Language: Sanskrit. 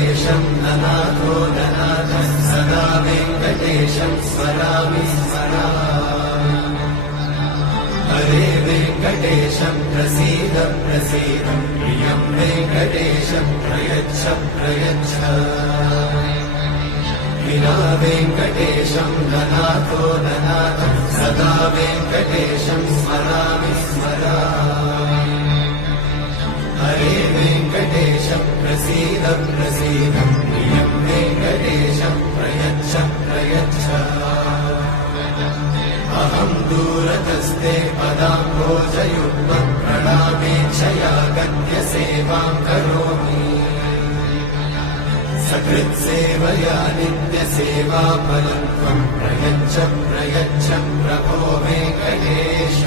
वेङ्कटेशं ननाथो ननाथः सदा वेङ्कटेशं स्मरामि स्मरामि। हरे वेङ्कटेशं प्रसीद प्रसीद प्रियं वेङ्कटेशं प्रयच्छ प्रयच्छ। विना वेङ्कटेशं ननाथो ननाथः सदा वेङ्कटेशं स्मरामि स्मरामि। हरे वेङ्कटेशं प्रसीद प्रसीद प्रियं वेङ्कटेशं प्रयच्छ प्रयच्छ। अहं दूरतस्ते पदाम्भोजयुग्मं प्रणामेच्छया गद्यसेवां करोमि। सकृत्सेवया नित्यसेवाफलं त्वं प्रयच्छ प्रयच्छ प्रभो वेङ्कटेश।